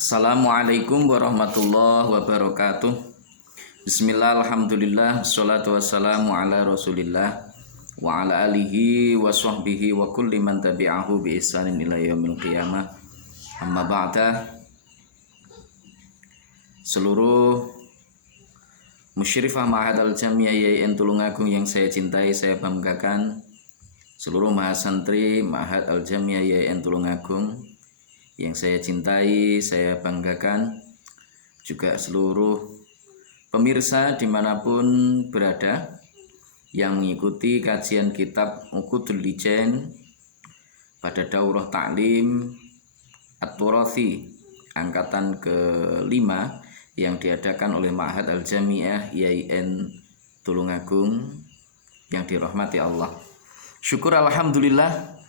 Assalamualaikum warahmatullahi wabarakatuh. Bismillah, alhamdulillah, salatu wassalamu ala rasulillah wa ala alihi wa sahbihi wa kulli man tabi'ahu bi ihsanin ila yaumil qiyamah. Amma ba'da. Seluruh musyrifah Ma'had Al-Jamiah YIN Tulungagung yang saya cintai, saya banggakan. Seluruh mahasantri Ma'had Al-Jamiah YIN Tulungagung yang saya cintai, saya banggakan. Juga seluruh pemirsa dimanapun berada yang mengikuti kajian kitab Uqudul Lijen pada Daurah Ta'lim At-Turathi angkatan ke-5 yang diadakan oleh Ma'had Al-Jamiah YIN Tulungagung yang dirahmati Allah. Syukur alhamdulillah,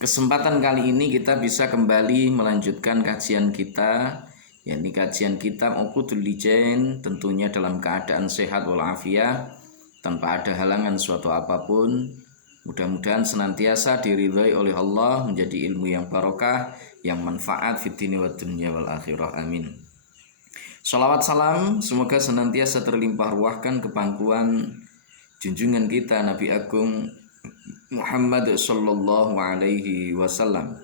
kesempatan kali ini kita bisa kembali melanjutkan kajian kita, yakni kajian kitab Uqudul Lijen, tentunya dalam keadaan sehat walafiat, tanpa ada halangan suatu apapun. Mudah-mudahan senantiasa diridhai oleh Allah, menjadi ilmu yang barokah, yang manfaat fid dini wad dunya wal akhirah. Amin. Shalawat salam semoga senantiasa terlimpah ruahkan ke pangkuan junjungan kita Nabi Agung Muhammad sallallahu alaihi wasallam,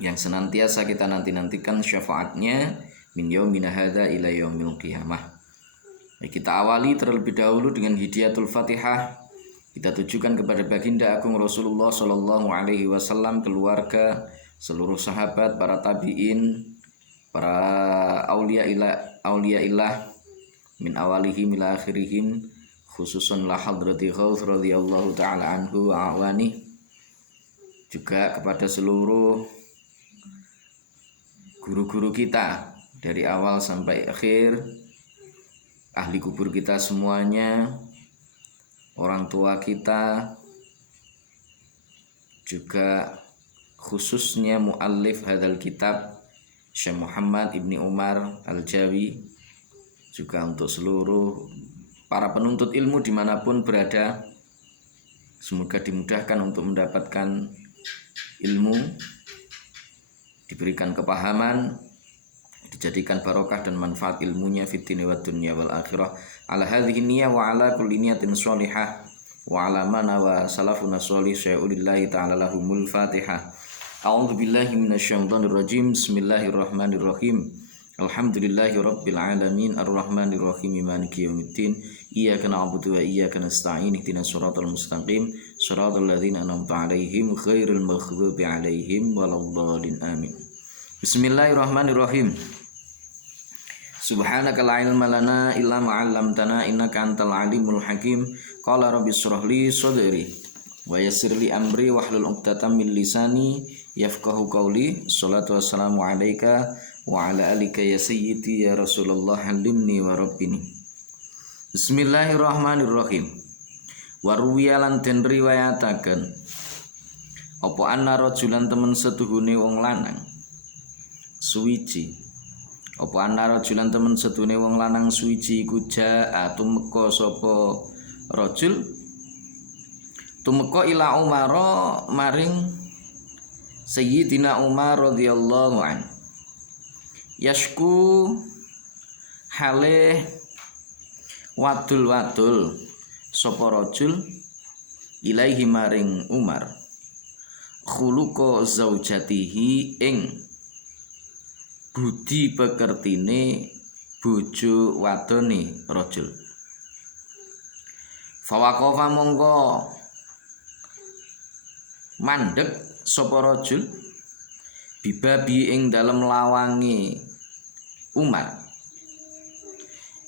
yang senantiasa kita nanti-nantikan syafaatnya min yaumina hadza ila yaumil qiyamah. Kita awali terlebih dahulu dengan hidayatul Fatihah. Kita tujukan kepada baginda agung Rasulullah sallallahu alaihi wasallam, keluarga, seluruh sahabat, para tabi'in, para aulia ilah min awalihim ila akhirihim, khususun la hadrati Ghaus radhiyallahu ta'ala anhu wa awani, juga kepada seluruh guru-guru kita dari awal sampai akhir, ahli kubur kita semuanya, orang tua kita, juga khususnya muallif hadzal kitab Syekh Muhammad Ibni Umar Al-Jawi, juga untuk seluruh para penuntut ilmu dimanapun berada. Semoga dimudahkan untuk mendapatkan ilmu, diberikan kepahaman, dijadikan barokah dan manfaat ilmunya fid dini wad dunya wal akhirah. Ala hadhihi niyyah wa ala kulli niyatin shalihah wa ala mana wa salafuna shalih syai'ulillahi ta'ala lahumul fatihah. A'udzu billahi minasyaitonir rajim. Bismillahirrahmanirrahim. Alhamdulillahi rabbil alamin arrahmanir rahim maliki yaumiddin iyyaka na'budu wa iyyaka nasta'in ihdinas siratal mustaqim siratal ladzina an'amta 'alaihim ghairil maghdubi 'alaihim waladdallin amin. Bismillahirrahmanirrahim. Subhanaka la ilma lana illa ma 'allamtana innaka antal alimul hakim. Qala rabbi shrah li sadri wa yassir li amri wahlul 'uqdatam min lisani yafqahu qawli. Shalatu wassalamu 'alaika wa ala alika ya sayyidi ya Rasulullah halimni wa rabbini. Bismillahirrahmanirrahim. Waruwiyalan den riwayataken apa anna rajulan temen setuhune wong lanang suwiji, apa anna rajulan temen setuhune wong lanang suwiji iku jaa tumeka sapa rajul tumeka ila Umar maring Sayyidina Umar radhiyallahu anhu, yashku hale wadul sapa rajul ilaihi maring Umar khuluqa zaujatihi ing budi pekertine bojo wadone rajul. Fawaqafa mongko mandeg sapa rajul bibabi ing dalem lawange Umar,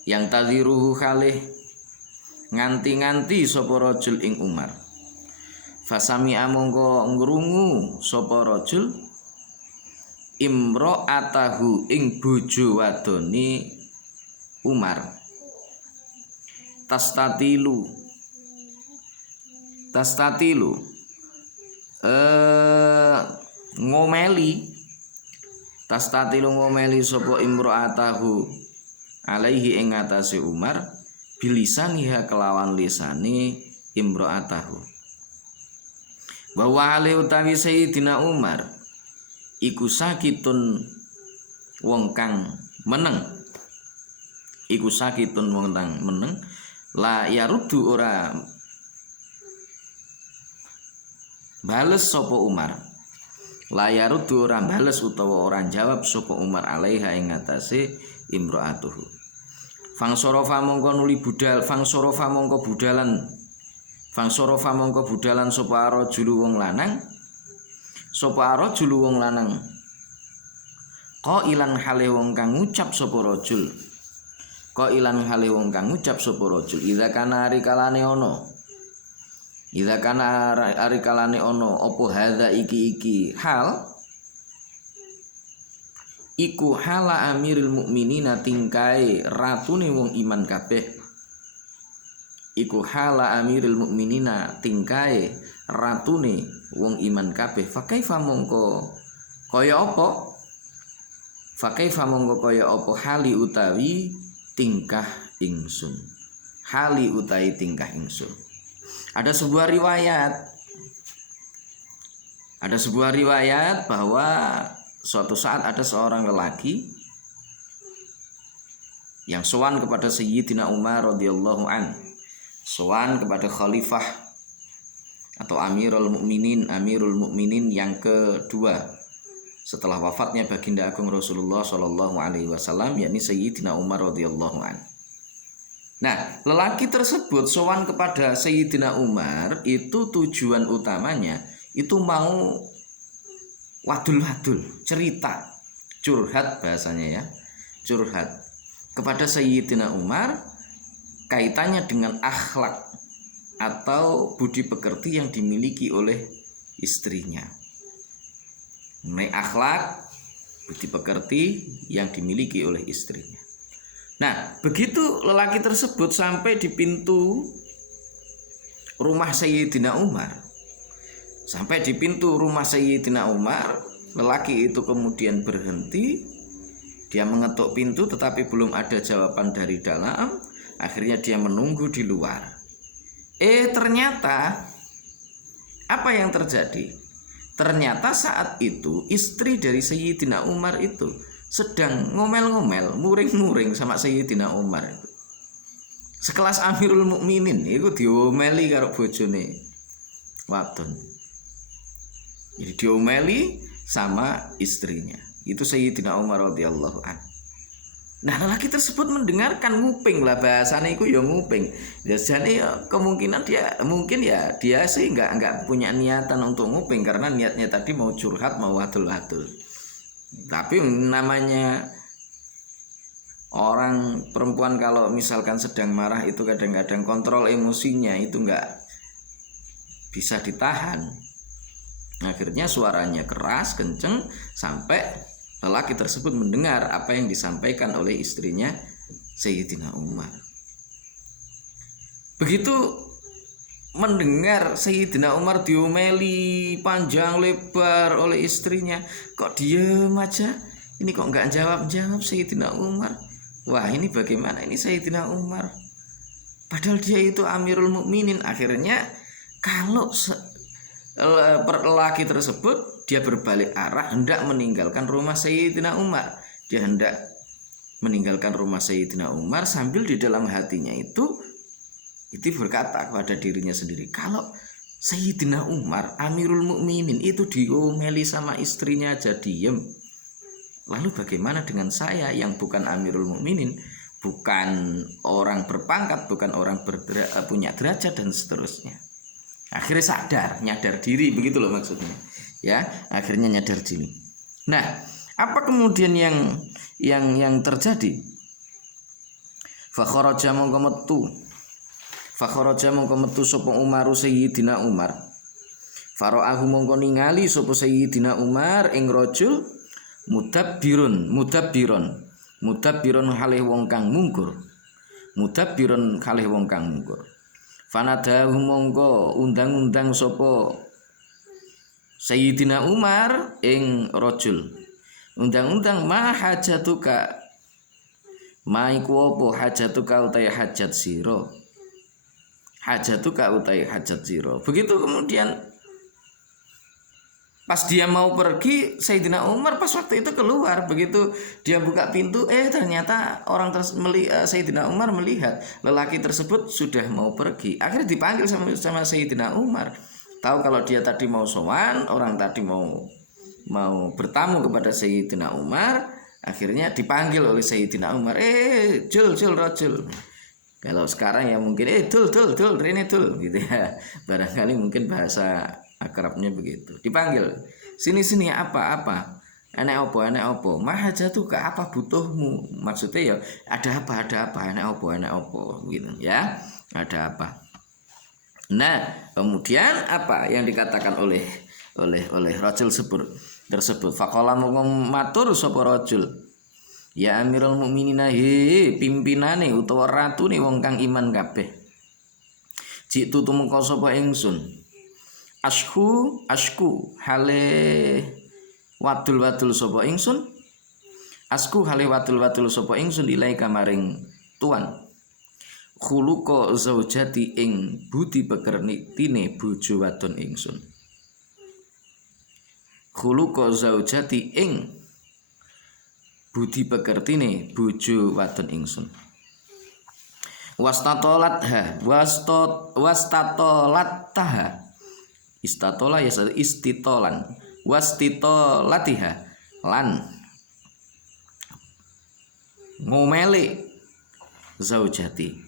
yang tadhiruhu khalih nganti-nganti sapa rajul ing Umar. Fasami'a mongko ngrungu sapa rajul imra'atahu ing bojo wadone Umar tastatilu ngomeli sapa imra'atahu alaihi ing atase Umar bilisaniha kelawan lisane imra'atahu. Bahwa ale utawi Sayyidina Umar iku sakitun wong kang meneng iku sakitun wong kang meneng la yaruddu ora bales sapa Umar la yaruddu ora bales utawa ora jawab sapa Umar alaiha ing atase imraatuhu fangsorofa mongko nuli budal fangsorofa mongko budalan sapa rajulu wong lanang qailan hale wong kang ngucap sapa rajul idza kana ari kalane ono apa hadza iki hal iku hala amiril mukminina tingkae ratune wong iman kabeh fakaifa mongko kaya apa hali utawi tingkah ingsun ada sebuah riwayat bahwa suatu saat ada seorang lelaki yang sowan kepada Sayyidina Umar radhiyallahu an, sowan kepada khalifah atau Amirul Mukminin yang kedua setelah wafatnya baginda agung Rasulullah Shallallahu alaihi wasallam, yakni Sayyidina Umar radhiyallahu an. Nah, lelaki tersebut sowan kepada Sayyidina Umar itu tujuan utamanya itu mau wadul cerita, curhat bahasanya ya, curhat kepada Sayyidina Umar kaitannya dengan akhlak atau budi pekerti yang dimiliki oleh istrinya. Mengenai akhlak, budi pekerti yang dimiliki oleh istrinya. Nah, begitu lelaki tersebut sampai di pintu rumah Sayyidina Umar, lelaki itu kemudian berhenti. Dia mengetuk pintu tetapi belum ada jawaban dari dalam. Akhirnya dia menunggu di luar. Ternyata apa yang terjadi? Ternyata saat itu istri dari Sayyidina Umar itu sedang ngomel-ngomel, muring-muring sama Sayyidina Umar itu. Sekelas Amirul Mukminin itu diomeli karo bojone wadon. Jadi diomeli sama istrinya. Itu Sayyidina Umar radhiyallahu an. Nah, lelaki tersebut mendengarkan, nguping lah bahasanya itu ya nguping. Jadi kemungkinan dia sih nggak punya niatan untuk nguping karena niatnya tadi mau curhat, mau wadul-wadul. Tapi namanya orang perempuan kalau misalkan sedang marah itu kadang-kadang kontrol emosinya itu nggak bisa ditahan. Akhirnya suaranya keras, kenceng sampai lelaki tersebut mendengar apa yang disampaikan oleh istrinya Sayyidina Umar. Begitu mendengar Sayyidina Umar diomeli panjang lebar oleh istrinya, kok diem aja? Ini kok nggak jawab Sayyidina Umar? Wah, ini bagaimana ini Sayyidina Umar? Padahal dia itu Amirul Mukminin. Akhirnya kalau lelaki tersebut dia berbalik arah hendak meninggalkan rumah Sayyidina Umar. Dia hendak meninggalkan rumah Sayyidina Umar sambil di dalam hatinya itu berkata kepada dirinya sendiri, kalau Sayyidina Umar Amirul Mukminin itu diomeli sama istrinya aja diem, lalu bagaimana dengan saya yang bukan Amirul Mukminin, bukan orang berpangkat, bukan orang punya derajat dan seterusnya. Akhirnya nyadar diri, begitu loh maksudnya. Ya, akhirnya nyadar diri. Nah, apa kemudian yang terjadi? Fakharaja mongko metu sapa Umar Sayyidina Umar. Faraahu mongko ningali sapa Sayyidina Umar ing rajul mudabbiron halih wong kang mungkur. Fanadahu mongko undang-undang sapa Sayyidina Umar ing rajul. Undang-undang ma hajatuka. Ma iku apa hajatuka utai hajat sira. Begitu kemudian Pas dia mau pergi, Sayyidina Umar pas waktu itu keluar. Begitu dia buka pintu, ternyata Sayyidina Umar melihat lelaki tersebut sudah mau pergi. Akhirnya dipanggil sama Sayyidina Umar. Tahu kalau dia tadi mau sowan, orang tadi mau bertamu kepada Sayyidina Umar. Akhirnya dipanggil oleh Sayyidina Umar, Jul rajul. Kalau sekarang ya mungkin dul rene dul gitu ya. Barangkali mungkin bahasa akrabnya begitu. Dipanggil, sini apa enek opo mahajatuka, apa butuhmu, maksudnya ya ada apa enek opo gitu ya, ada apa. Nah kemudian apa yang dikatakan oleh rajul tersebut, faqala mongko matur sapa rajul, ya Amirul Mukminin, pimpinane utawa ratune wong kang iman kabeh, jitu tumeka sapa ingsun, asku hale wadul sapa ingsun, sapa ingsun ilaika maring tuan, khuluqa zaujati ing budi pekertine bojo wadon ingsun, khuluqa zaujati ing budi pekertine bojo wadon ingsun, wastatolatha istatola ya istitolan, wastitolatiha lan ngomele zaujati,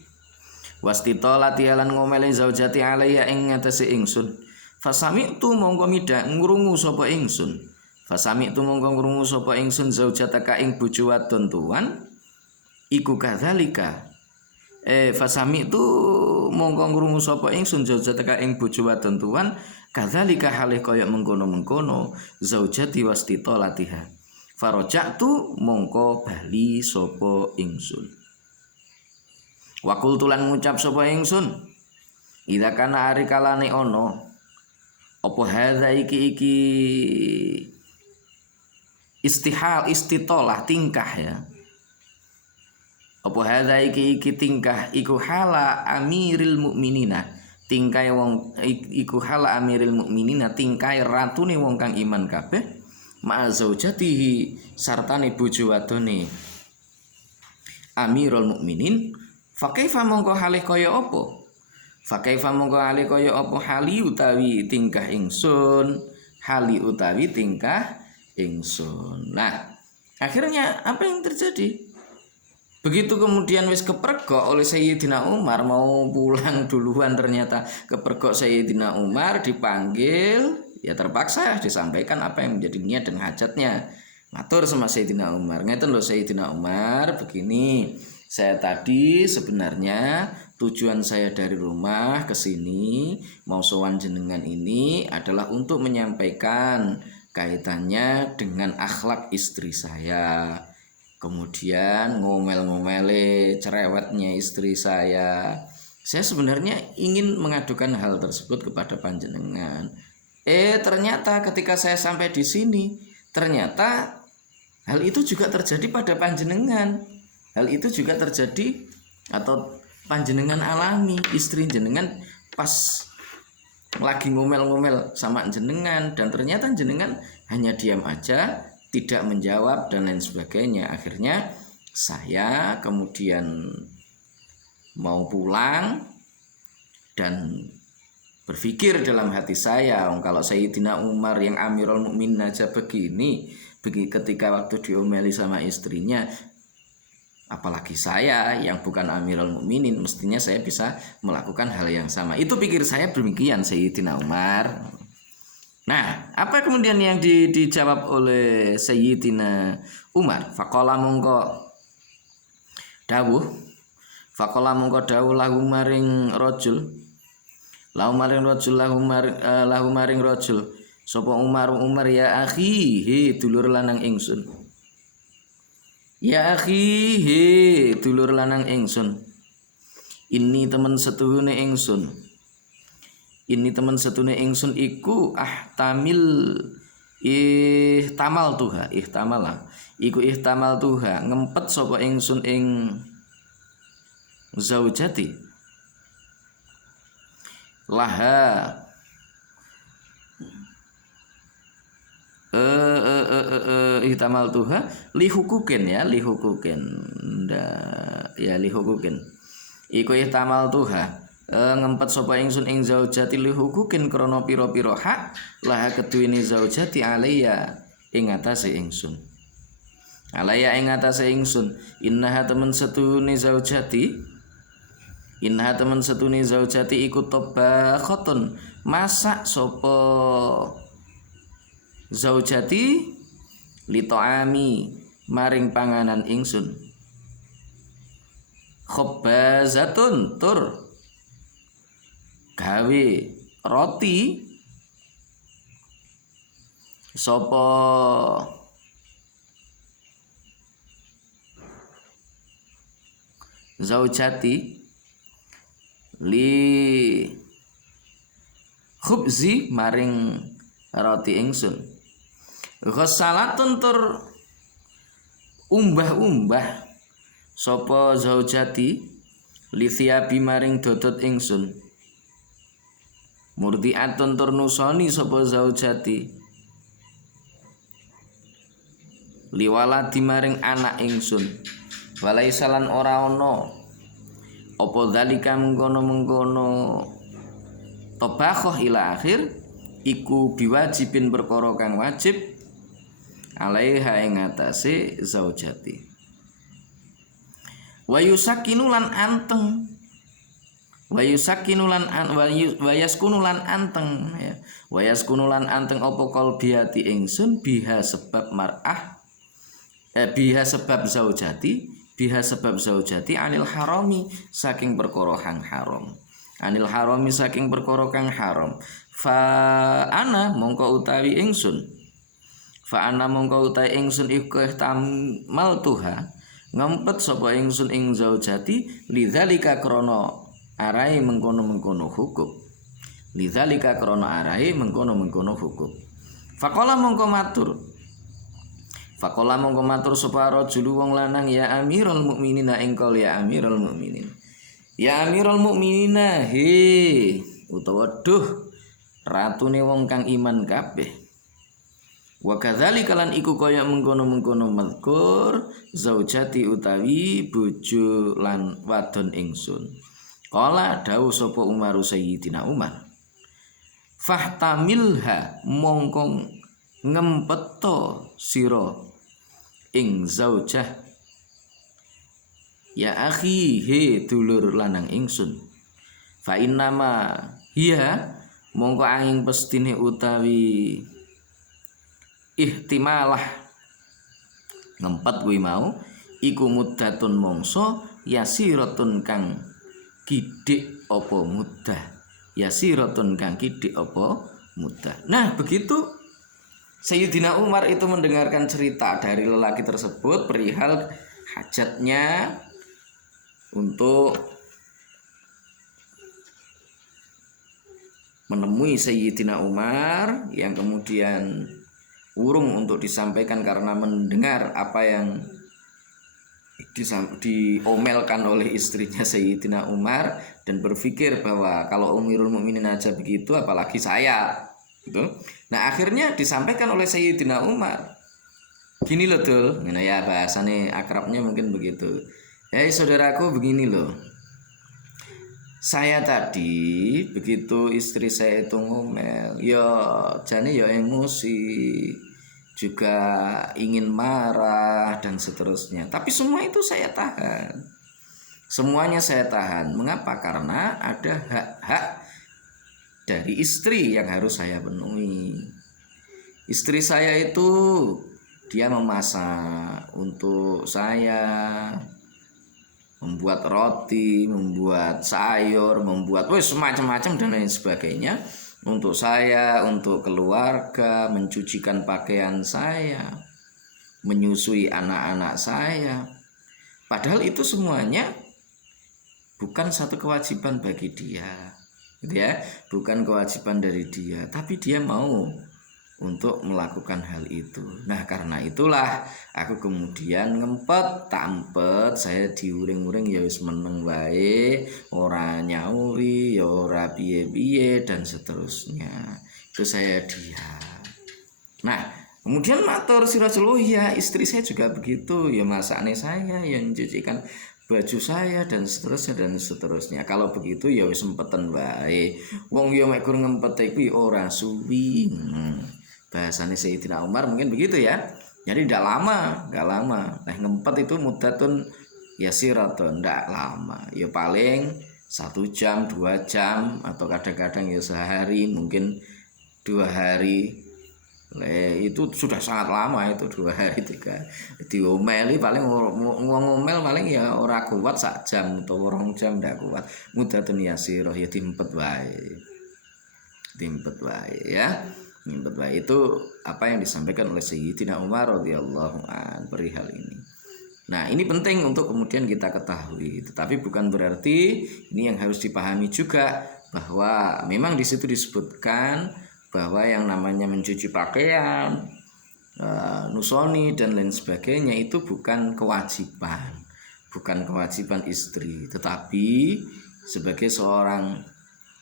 wastitolatiha lan ngomele zaujati alaiya ing ngatasi ingsun, fasami'tu mongko midha ngrungu sapa ingsun, fasami'tu mongko ngrungu sapa ingsun zaujataka ing bojo wadon tuan iku kadzalika, fasami'tu mongko ngrungu sapa ingsun zaujataka ing bojo wadon tuan kadzalika halih kaya mengkono-mengkono zaujati wastitolatiha, faraja'tu mongko bali sapa ingsun, wakul tulan ngucap sapa ingsun, ida kana ari kalane ana apa hadza iki istitolah tingkah ya, apa hadza iki tingkah iku hala amiril mukminina, tingkai wong iku hala amiril mukminina, tingkai ratune wong kang iman kabeh, ma zaujatihi sartane bojo wadone amirul mukminin, fakaifa mongko halih kaya apa, fakaifa mongko halih kaya apa hali utawi tingkah ingsun, Nah akhirnya apa yang terjadi? Begitu kemudian wis kepergok oleh Sayyidina Umar, mau pulang duluan, ternyata kepergok Sayyidina Umar, dipanggil, ya terpaksa disampaikan apa yang menjadi niat dan hajatnya. Matur sama Sayyidina Umar, ngeten loh Sayyidina Umar, begini, saya tadi sebenarnya tujuan saya dari rumah ke sini mau sowan jenengan ini adalah untuk menyampaikan kaitannya dengan akhlak istri saya. Kemudian ngomel-ngomele cerewetnya istri saya sebenarnya ingin mengadukan hal tersebut kepada panjenengan. Ternyata ketika saya sampai di sini, ternyata hal itu juga terjadi pada panjenengan. Hal itu juga terjadi atau panjenengan alami, istri jenengan pas lagi ngomel-ngomel sama jenengan, dan ternyata jenengan hanya diam aja, tidak menjawab dan lain sebagainya. Akhirnya saya kemudian mau pulang dan berpikir dalam hati saya, kalau Sayyidina Umar yang Amirul Mukminin aja begini ketika waktu diomeli sama istrinya, apalagi saya yang bukan Amirul Mukminin, mestinya saya bisa melakukan hal yang sama. Itu pikir saya demikian Sayyidina Umar. Nah, apa kemudian yang dijawab oleh Sayyidina Umar? Faqala mongko dawuh lahu maring rajul, lahu maring rajul sapa Umar, ya akhi, he dulur lanang ingsun, ya akhi, he dulur lanang ingsun, ini temen setuhune ingsun, ini teman setune ingsun iku ihtamal tuha ngempet sapa ingsun ing zaujati laha ihtamal tuha lihukukin ya lihukukin ya lihukukin iku ihtamal tuha ngempet sapa ingsun ing zaujati lihukukin krana pira-pira hak laha keduwene zaujati alayya ing atase ingsun alayya ing atase ingsun innaha temen setune zaujati iku tabakhatun masak sapa zaujati litoami maring panganan ingsun khobbazatun tur gawe roti sapa zaujati li khubzi maring roti ingsun ghassalatun tur umbah-umbah sapa zaujati li thiyabi maring dodot ingsun murdiatun tur nusoni sapa zaujati liwaladi maring anak ingsun walaisalan ora ana apa zalika mengkono-mengkono tabakhoh ila akhir iku biwajibin perkara kang wajib alaiha ing atase zaujati wa yusakkinu lan anteng wayaskunu lan anteng apa qalbiyati ingsun biha sebab mar'ah biha sebab zaujati anil harami saking perkara kang haram fa ana mongko utawi ingsun iku ihtamal tuha ngempet sapa ingsun ing zaujati lidzalika krana arahe mengkono-mengkono hukum faqala mongko matur sapa rajul wong lanang ya amirul mukminin engkol ya amirul mukminin he utawa duh ratune wong kang iman kabeh wa kadzalika lan iku kaya mengkono-mengkono mazkur zaujati utawi bojo lan wadon ingsun kala dawuh sapa Umar Sayyidina Umar fahtamilha mongko ngempeto sira ing zaujah ya akhi he dulur lanang ingsun fa innama hiya mongko angin pestine utawi ihtimalah ngempet kuwi mau iku muddatun mongso yasiratun kang kidik apa mudah nah begitu Sayyidina Umar itu mendengarkan cerita dari lelaki tersebut perihal hajatnya untuk menemui Sayyidina Umar yang kemudian urung untuk disampaikan karena mendengar apa yang diomelkan oleh istrinya Sayyidina Umar dan berpikir bahwa kalau Umirul Mukminin aja begitu apalagi saya gitu. Nah akhirnya disampaikan oleh Sayyidina Umar gini loh Dul, nah ya bahasanya akrabnya mungkin begitu. Saudaraku begini loh, saya tadi begitu istri saya itu ngomel, jane emosi, juga ingin marah dan seterusnya. Tapi semua itu saya tahan. Semuanya saya tahan. Mengapa? Karena ada hak-hak dari istri yang harus saya penuhi. Istri saya itu dia memasak untuk saya, membuat roti, membuat sayur, membuat semacam-macam dan lain sebagainya untuk saya, untuk keluarga, mencucikan pakaian saya, menyusui anak-anak saya. Padahal itu semuanya bukan satu kewajiban bagi dia, gitu ya, bukan kewajiban dari dia, tapi dia mau untuk melakukan hal itu. Nah karena itulah aku kemudian ngempet tampet saya diuring-uring ya wis meneng wae, ora nyauri, ya ora piye-piye dan seterusnya. Itu saya diam. Nah Kemudian matur si Rasul, oh ya istri saya juga begitu, ya masaknya saya, yang mencucikan baju saya dan seterusnya dan seterusnya. Kalau begitu ya wis sempetan wae. Wong ya mek gur ngempet iku ora suwi. Bahasane Sayyidina Umar mungkin begitu ya. Jadi tidak lama, nggak lama. Nah ngempet itu mudatun yasiratun, ndak lama. Ya paling 1 jam, 2 jam, atau kadang-kadang ya sehari, mungkin 2 hari. Itu sudah sangat lama itu 2 hari 3 diomeli paling ngomel paling ya ora kuat 1 jam atau 2 jam ndak kuat mudatun yasiroh ya dimpet wae ya dimpet wae. Itu apa yang disampaikan oleh Sayyidina Umar radhiyallahu an perihal ini. Nah ini penting untuk kemudian kita ketahui, tetapi bukan berarti ini yang harus dipahami juga bahwa memang di situ disebutkan bahwa yang namanya mencuci pakaian, nusoni dan lain sebagainya itu bukan kewajiban istri, tetapi sebagai seorang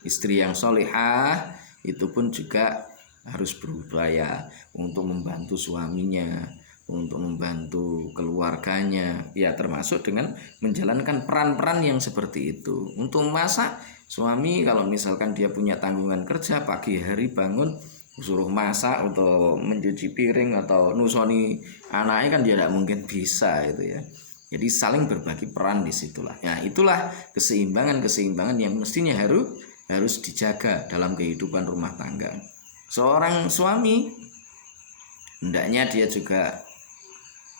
istri yang solihah itu pun juga harus berupaya untuk membantu suaminya, untuk membantu keluarganya, ya termasuk dengan menjalankan peran-peran yang seperti itu. Untuk memasak, suami kalau misalkan dia punya tanggungan kerja, pagi hari bangun suruh masak atau mencuci piring atau nusoni anaknya kan dia tidak mungkin bisa itu ya. Jadi saling berbagi peran disitulah. Nah itulah keseimbangan yang mestinya harus dijaga dalam kehidupan rumah tangga. Seorang suami hendaknya dia juga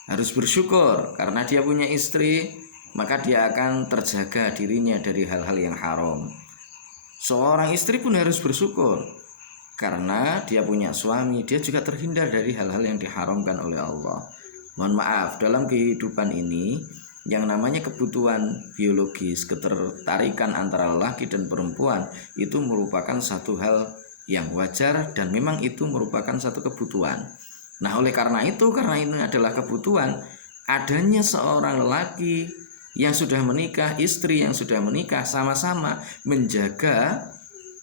harus bersyukur karena dia punya istri, maka dia akan terjaga dirinya dari hal-hal yang haram. Seorang istri pun harus bersyukur karena dia punya suami, dia juga terhindar dari hal-hal yang diharamkan oleh Allah. Mohon maaf, dalam kehidupan ini yang namanya kebutuhan biologis, ketertarikan antara laki dan perempuan itu merupakan satu hal yang wajar dan memang itu merupakan satu kebutuhan. Nah oleh karena ini adalah kebutuhan, adanya seorang lelaki yang sudah menikah, istri yang sudah menikah, sama-sama menjaga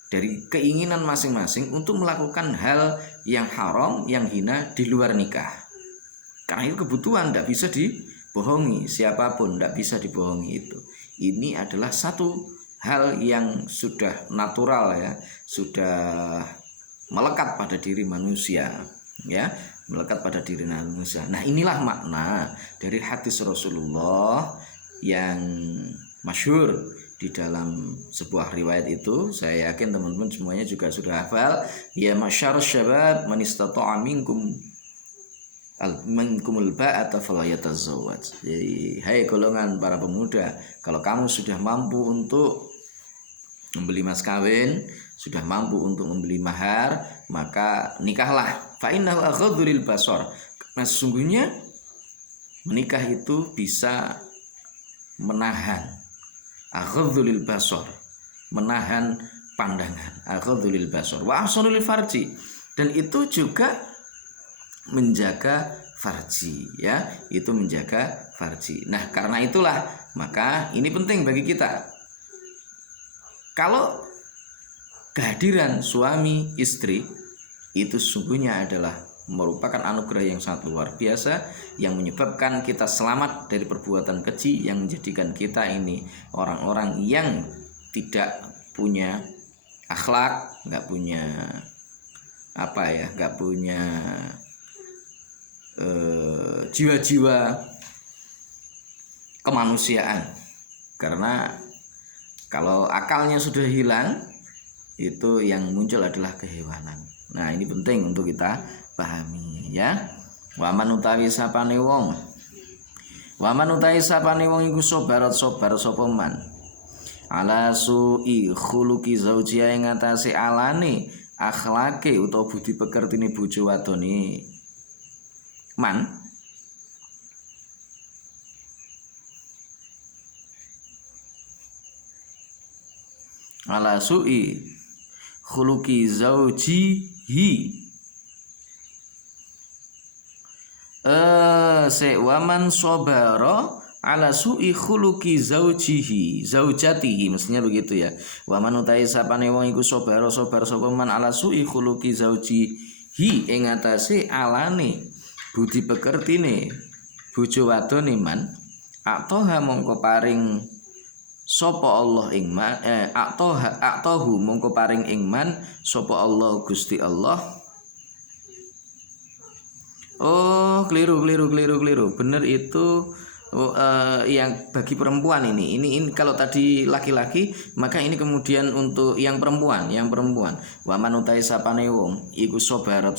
dari keinginan masing-masing untuk melakukan hal yang haram, yang hina di luar nikah. Karena itu kebutuhan, tidak bisa dibohongi, siapapun tidak bisa dibohongi itu. Ini adalah satu hal yang sudah natural ya, sudah melekat pada diri manusia ya, melekat pada diri manusia. Nah inilah makna dari hadis Rasulullah yang masyhur di dalam sebuah riwayat itu. Saya yakin teman-teman semuanya juga sudah hafal, ya masyarus syabab man istata'a minkumul ba'ata falyatazawwaj. Jadi hai golongan para pemuda, kalau kamu sudah mampu untuk membeli mas kawin, sudah mampu untuk membeli mahar, maka nikahlah. Fa innahu aghaddu lil basar. Nah sesungguhnya menikah itu bisa menahan, aghaddu lil basar, menahan pandangan, aghaddu lil basar wa ahsanu lil farji, dan itu juga menjaga farji ya, itu menjaga farji. Nah karena itulah maka ini penting bagi kita. Kalau kehadiran suami istri itu sungguhnya adalah merupakan anugerah yang sangat luar biasa yang menyebabkan kita selamat dari perbuatan keji yang menjadikan kita ini orang-orang yang tidak punya akhlak, nggak punya nggak punya jiwa-jiwa kemanusiaan. Karena kalau akalnya sudah hilang, itu yang muncul adalah kehewanan. Nah ini penting untuk kita pahami ya. Waman utawi sapane wong iku sobar sapa man ala su'i khuluqi zaujiya ing atase alane akhlake utawa budi pekertine bojo wadone man ala su'i khuluqi zaujihi waman sobaro ala su'i khuluqi zaujatihi, mestinya begitu ya. Waman utai sapane wong iku sobar sapa man ala su'i khuluqi zaujihi hi ing atase alane budi pekertine bojo wadon man atoha mongko paring sapa Allah ing man atohu mongko paring ing man sapa Allah Gusti Allah. Oh, keliru. Bener itu yang bagi perempuan ini kalau tadi laki-laki maka ini kemudian untuk yang perempuan. Waman utai sapane wong iku sobar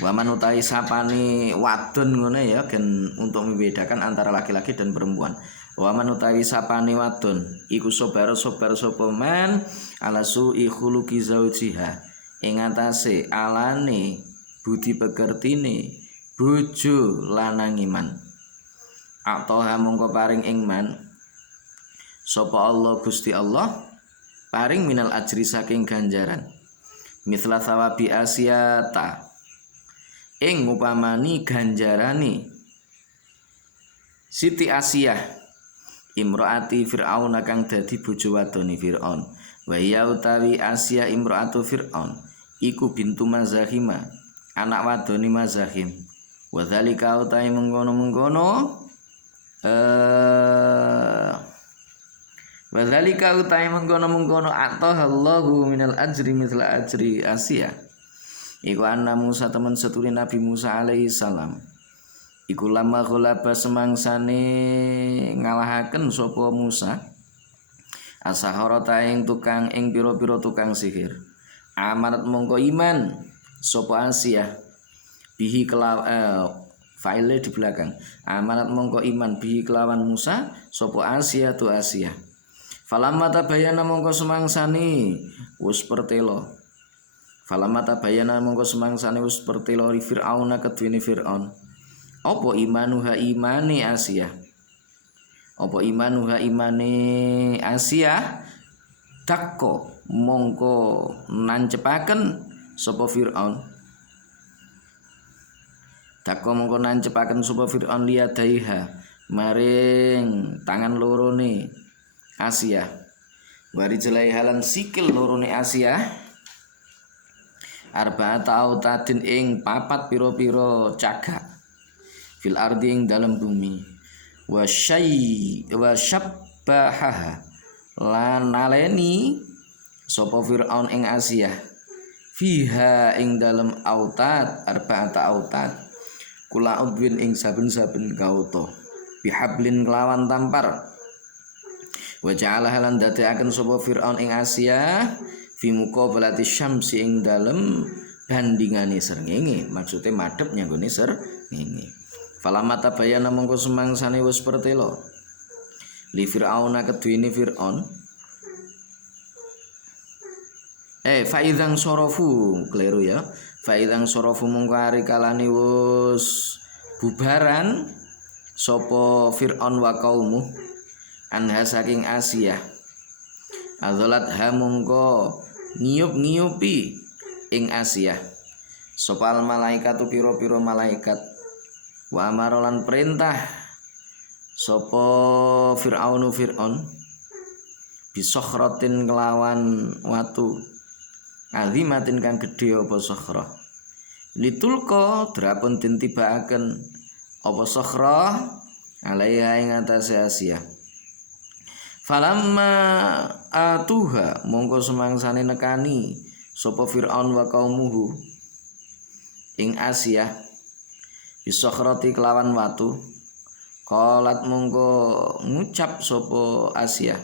waman utai sapane wadon ngono ya gen untuk membedakan antara laki-laki dan perempuan. Waman utai sapane wadon iku sobar sapa man ala su'i khuluqi zaujiha ing atase alane budi pekertine bojo lanang iman. Atoha mongko paring ing man sapa Allah Gusti Allah paring minal ajri saking ganjaran mithla thawabi asyata ing upamani ganjarane Siti Asiyah imroati Fir'aun kang dadi bojo wadone Fir'aun wa ya utawi Asiyah imroatu Fir'aun iku bintu Mazahima anak wadone Mazahim wa dzalika utawi mengkono wadzalika utai mengkono atahallahu minal ajri mithla ajri Asiyah iku anna Musa temen setuli Nabi Musa alaihi salam iku lama ghalaba semangsane ngalahaken sapa Musa asaharata ing tukang ing pira-pira tukang sihir amanat mongko iman sapa Asiyah bihi file di belakang amanat mongko iman bihi kelawan Musa sapa Asiyah tu Asiyah falamma tabayyana mongko semangsane wis pertelo li Fir'aun kedune Fir'aun apa imanuha imane Asiyah dakko mongko nancepaken sapa Fir'aun Dako mongko nancepaken sapa Fir'aun liyadaiha maring tangan lorone Asiyah wari jelai halan sikil lorone Asiyah arba'ata autadin ing papat pira-pira cagak fil ardi ing dalam bumi wa syabbaha lan naleni sapa Fir'aun ing Asiyah fiha ing dalam autad arba'ata autad kula udwin ing saben-saben kauta bihablin kelawan tampar wa ja'ala halan dadekaken sapa Fir'aun ing Asiyah fi muqabalati syamsi ing dalem bandingane srengenge maksude madhep nyanggone srengenge falamata bayana mongko semangsane wis pertelo li Fir'aun keduwene Fir'aun faidang sorofu keliru ya faidang sorofu mongko ari kalane wis bubaran sapa Fir'aun wa kaumu anha saking Asiyah adzalat ha mongko ngiyup-ngiyupi ing Asiyah sapa malaikatu pira-pira malaikat wa amarolan perintah sapa Fir'aun bisokhratin kelawan watu azimatin kang gedhe apa sokhrah litulqa drapun tintibaaken apa sokhrah alaiha ing atase Asiyah falamma atuha mongko semangsane nekani sapa Fir'aun wa qaumuhu ing Asiyah bisokhrati kelawan watu qalat mongko ngucap sapa Asiyah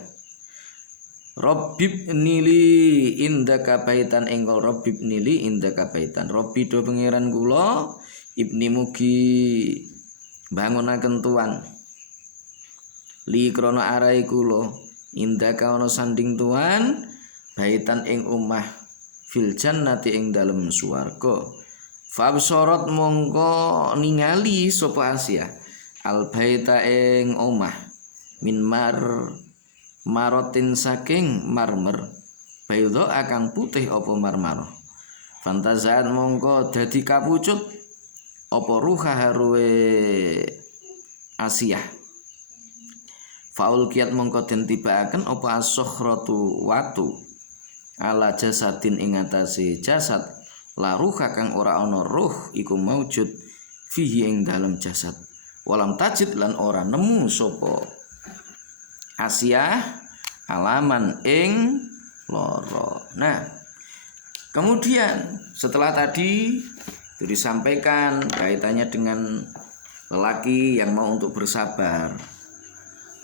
Rabbib nili indaka baitan engkol Rabbib nili indaka baitan Rabbi do pangeran kula ibni mugi bangunaken tuan li krana arai kula indaka ana sanding tuan baitan ing omah fil jannati ing dalem swarga fabsorot mongko ningali sapa Asiyah al baita ing omah min marotin saking marmer baydo akan putih apa marmar fantazat mongko dadi kapucut apa ruha haruwe Asiyah faul kiat mongko den tibaaken apa asokhratu watu ala jasadin ing atase jasad la ruha kang ora ana ruh iku maujud fihi ing dalam jasad. Walam tajid lan ora nemu sapa Asiyah alaman ing loro. Nah, kemudian setelah tadi itu disampaikan kaitannya dengan lelaki yang mau untuk bersabar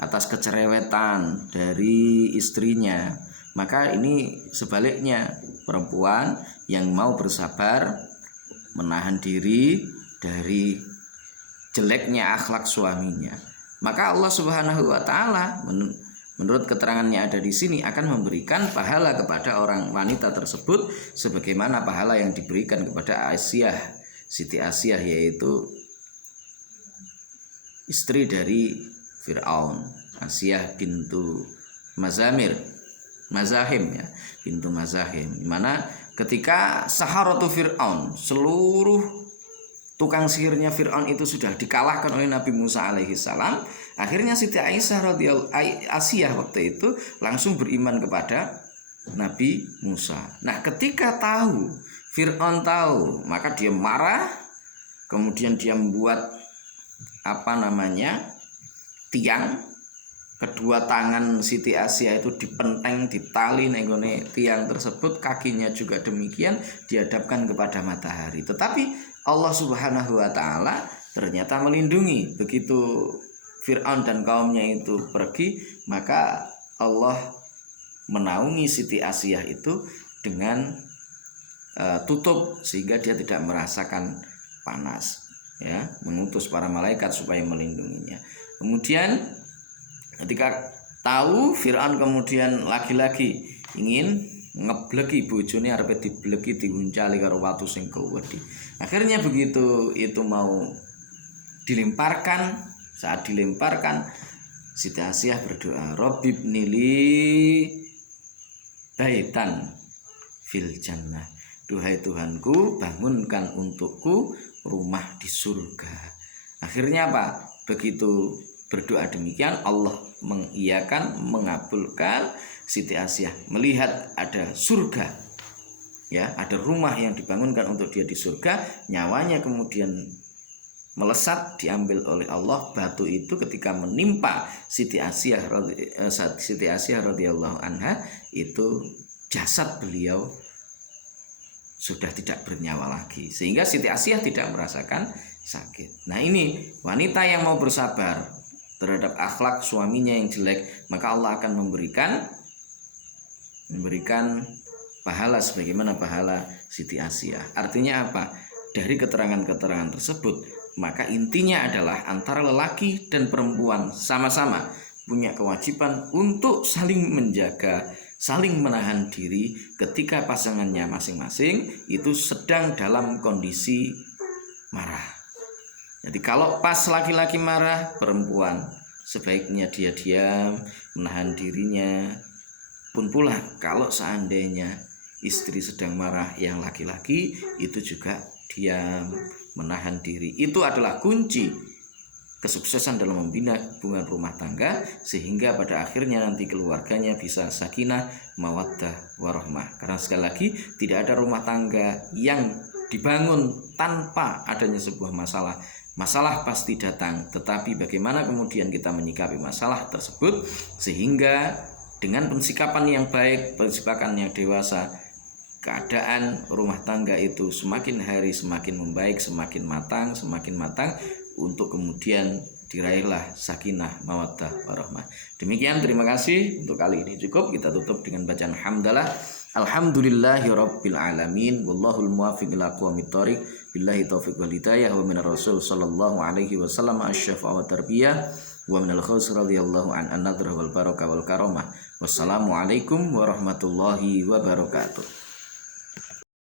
atas kecerewetan dari istrinya, maka ini sebaliknya, perempuan yang mau bersabar menahan diri dari jeleknya akhlak suaminya, maka Allah Subhanahu wa taala menurut keterangannya ada di sini akan memberikan pahala kepada orang wanita tersebut sebagaimana pahala yang diberikan kepada Asiyah, Siti Asiyah, yaitu istri dari Fir'aun, Asiyah bintu Mazahim ya, bintu Mazahim, dimana ketika Saharatu Fir'aun, seluruh tukang sihirnya Fir'aun itu sudah dikalahkan oleh Nabi Musa alaihissalam, akhirnya Siti Asiyah waktu itu langsung beriman kepada Nabi Musa. Nah, ketika Fir'aun tahu, maka dia marah, kemudian dia membuat tiang, kedua tangan Siti Asiyah itu dipenteng, ditali nenggone tiang tersebut, kakinya juga demikian dihadapkan kepada matahari. Tetapi Allah Subhanahu wa taala ternyata melindungi. Begitu Fir'aun dan kaumnya itu pergi, maka Allah menaungi Siti Asiyah itu dengan tutup sehingga dia tidak merasakan panas, ya, mengutus para malaikat supaya melindunginya. Kemudian ketika tahu Fir'aun kemudian lagi-lagi ingin ngebleki bojone, arepe dibleki, diuncali karo watu sing gede. Akhirnya begitu itu mau dilemparkan, saat dilemparkan Siti Asiyah berdoa, Rabbibnili baitan fil jannah. Duhai Tuhanku, bangunkan untukku rumah di surga. Akhirnya apa? Begitu berdoa demikian, Allah mengiyakan, mengabulkan. Siti Asiyah melihat ada surga, ya, ada rumah yang dibangunkan untuk dia di surga. Nyawanya kemudian melesat, diambil oleh Allah. Batu itu ketika menimpa Siti Asiyah radhiyallahu anha, itu jasad beliau sudah tidak bernyawa lagi, sehingga Siti Asiyah tidak merasakan sakit. Nah, ini wanita yang mau bersabar terhadap akhlak suaminya yang jelek, maka Allah akan memberikan pahala sebagaimana pahala Siti Asiyah. Artinya apa? Dari keterangan-keterangan tersebut, maka intinya adalah antara lelaki dan perempuan sama-sama punya kewajiban untuk saling menjaga, saling menahan diri ketika pasangannya masing-masing itu sedang dalam kondisi marah. Jadi kalau pas laki-laki marah, perempuan sebaiknya dia diam, menahan dirinya. Pun pula kalau seandainya istri sedang marah yang laki-laki, itu juga diam, menahan diri. Itu adalah kunci kesuksesan dalam membina hubungan rumah tangga, sehingga pada akhirnya nanti keluarganya bisa sakinah, mawaddah, warahmah. Karena sekali lagi tidak ada rumah tangga yang dibangun tanpa adanya sebuah masalah. Masalah pasti datang, tetapi bagaimana kemudian kita menyikapi masalah tersebut sehingga dengan pensikapan yang baik, pensikapan yang dewasa, keadaan rumah tangga itu semakin hari semakin membaik, semakin matang untuk kemudian diraihlah sakinah, mawaddah, warahmah. Demikian, terima kasih untuk kali ini cukup. Kita tutup dengan bacaan hamdalah. Alhamdulillahirabbil alamin, wallahul muwaffiq ila aqwamit thoriq, billahi taufiq wal hidayah, wa minar rasul sallallahu alaihi wasallam asy-syafa'a wa tarbiyah, wa minal khaus radhiyallahu an an-nadrah wal barakah wal karamah. Wassalamu alaikum warahmatullahi wabarakatuh.